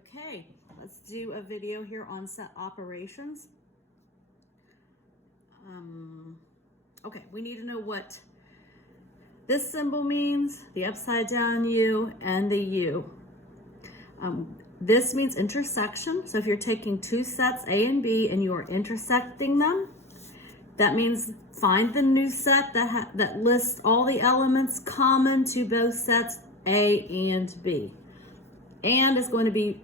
Okay, let's do a video here on set operations. Okay, we need to know what this symbol means, the upside down U and the U. This means intersection. So if you're taking two sets A and B and you are intersecting them, that means find the new set that lists all the elements common to both sets A and B. And it's going to be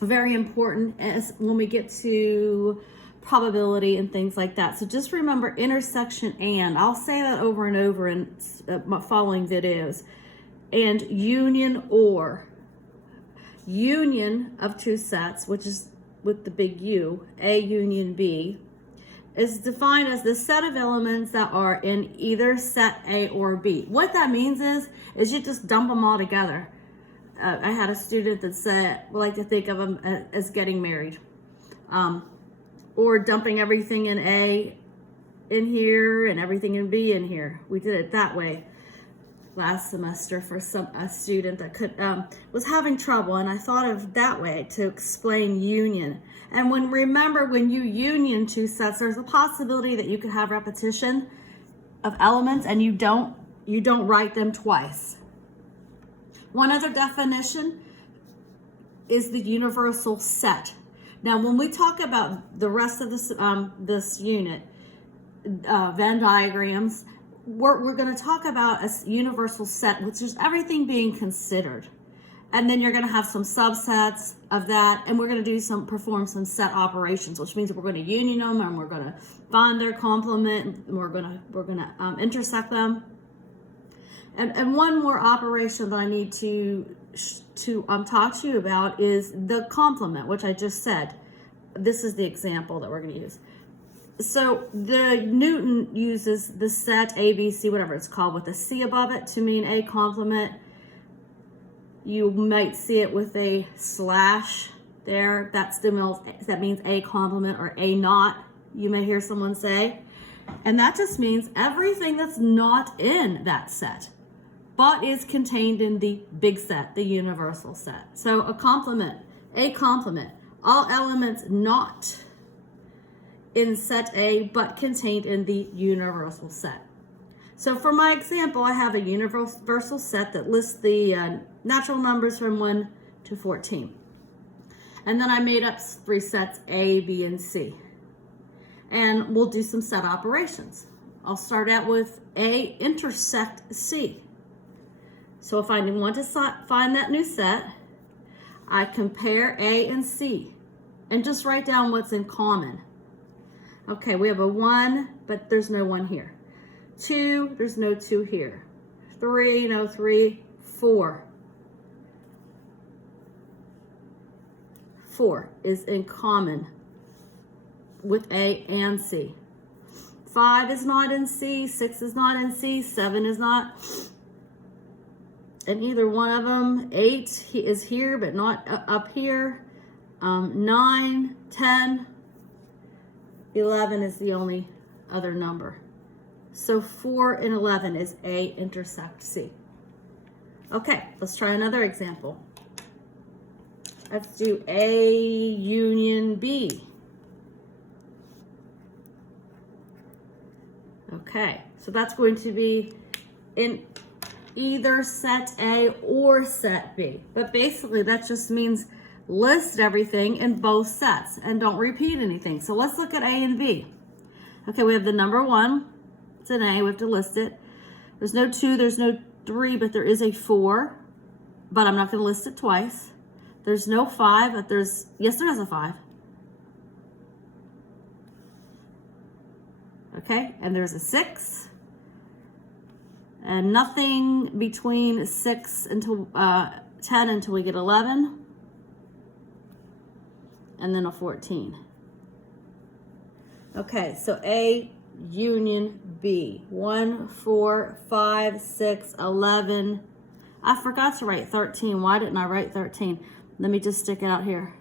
very important as when we get to probability and things like that. So just remember intersection and. I'll say that over and over in my following videos. And union or. Union of two sets, which is with the big U, A union B, is defined as the set of elements that are in either set A or B. What that means is you just dump them all together. I had a student that said, we like to think of them as getting married. Or dumping everything in A in here and everything in B in here. We did it that way last semester for a student that was having trouble, and I thought of that way to explain union. And remember when you union two sets, there's a possibility that you could have repetition of elements and you don't write them twice. One other definition is the universal set. Now, when we talk about the rest of this unit, Venn diagrams, we're going to talk about a universal set, which is everything being considered. And then you're going to have some subsets of that, and we're going to perform some set operations, which means we're going to union them, and we're going to find their complement, and we're going to intersect them. And one more operation that I need to talk to you about is the complement, which I just said. This is the example that we're going to use. So the Newton uses the set A, B, C, whatever it's called, with a C above it to mean a complement. You might see it with a slash there. That means a complement or a not, you may hear someone say. And that just means everything that's not in that set, but is contained in the big set, the universal set. So a complement, all elements not in set A, but contained in the universal set. So for my example, I have a universal set that lists the natural numbers from 1 to 14. And then I made up three sets, A, B, and C. And we'll do some set operations. I'll start out with A intersect C. So if I want to find that new set, I compare A and C and just write down what's in common. Okay, we have a 1, but there's no 1 here. 2, there's no 2 here. 3, no 3. 4. 4 is in common with A and C. 5 is not in C, 6 is not in C, 7 is not in either one of them. 8 is here, but not up here. 9, 10, 11 is the only other number. So 4 and 11 is A intersect C. Okay, let's try another example. Let's do A union B. Okay, so that's going to be in either set A or set B. But basically that just means list everything in both sets and don't repeat anything. So let's look at A and B. Okay, we have the number 1. It's an A, we have to list it. There's no 2, there's no 3, but there is a 4. But I'm not going to list it twice. There's no 5, but there is a 5. Okay, and there's a 6. And nothing between 6 until 10 until we get 11. And then a 14. Okay, so A union B. 1, 4, 5, 6, 11. I forgot to write 13. Why didn't I write 13? Let me just stick it out here.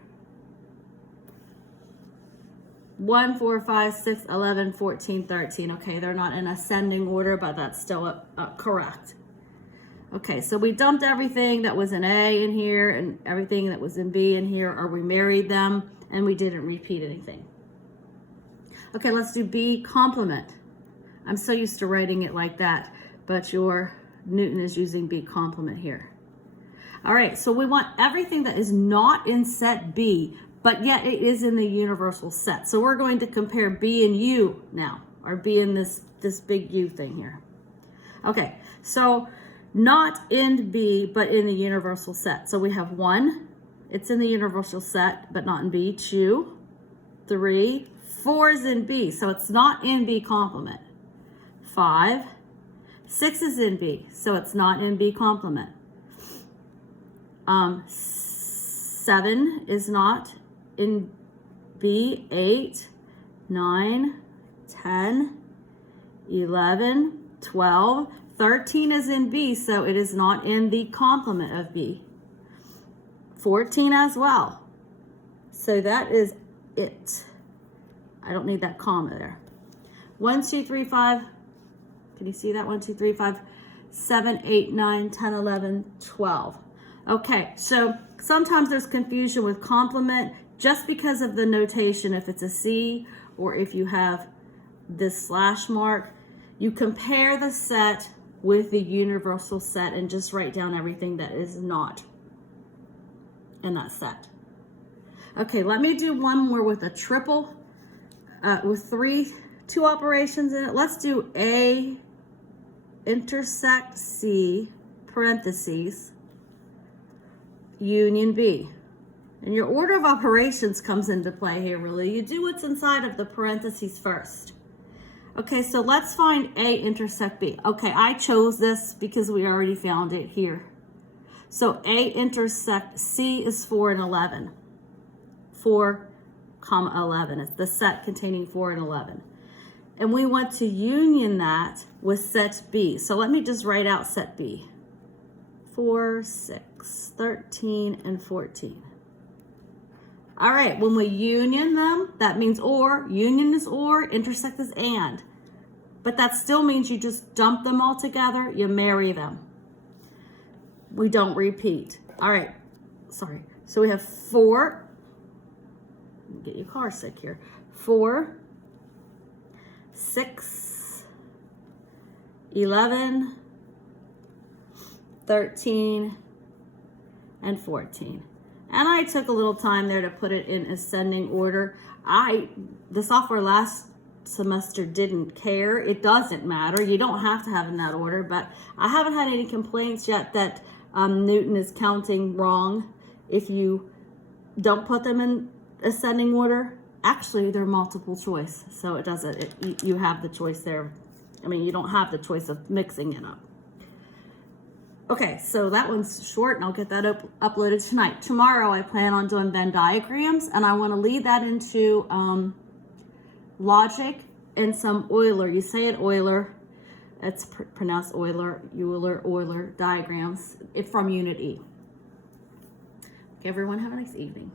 1, 4, 5, 6, 11, 14, 13. Okay, they're not in ascending order, but that's still correct. Okay, so we dumped everything that was in A in here and everything that was in B in here, or we married them and we didn't repeat anything. Okay, let's do B complement. I'm so used to writing it like that, but your Newton is using B complement here. All right, so we want everything that is not in set B, but yet it is in the universal set. So we're going to compare B and U now, or B in this big U thing here. Okay, so not in B, but in the universal set. So we have 1, it's in the universal set, but not in B. 2, 3, 4 is in B, so it's not in B complement. 5, 6 is in B, so it's not in B complement. 7 is not in B. 8, 9, 10, 11, 12, 13 is in B, so it is not in the complement of B. 14 as well. So that is it. I don't need that comma there. 1, 2, 3, 5. Can you see that? 1, 2, 3, 5, 7, 8, 9, 10, 11, 12. Okay, so sometimes there's confusion with complement just because of the notation. If it's a C or if you have this slash mark, you compare the set with the universal set and just write down everything that is not in that set. Okay, let me do one more with a triple, with 2 operations in it. Let's do A intersect C, parentheses, union B. And your order of operations comes into play here, really. You do what's inside of the parentheses first. Okay, so let's find A intersect B. Okay, I chose this because we already found it here. So A intersect C is 4 and 11. 4, 11. It's the set containing 4 and 11. And we want to union that with set B. So let me just write out set B. 4, 6, 13, and 14. All right, when we union them, that means or. Union is or, intersect is and. But that still means you just dump them all together, you marry them. We don't repeat. All right, sorry. So we have 4. Get your car sick here. 4, 6, 11, 13, and 14. And I took a little time there to put it in ascending order. The software last semester didn't care. It doesn't matter. You don't have to have in that order, but I haven't had any complaints yet that Newton is counting wrong if you don't put them in ascending order. Actually, they're multiple choice, so it doesn't. You have the choice there. I mean, you don't have the choice of mixing it up. Okay, so that one's short, and I'll get that uploaded tonight. Tomorrow, I plan on doing Venn diagrams, and I want to lead that into logic and some Euler. You say it Euler. It's pronounced Euler, Euler diagrams from Unit E. Okay, everyone, have a nice evening.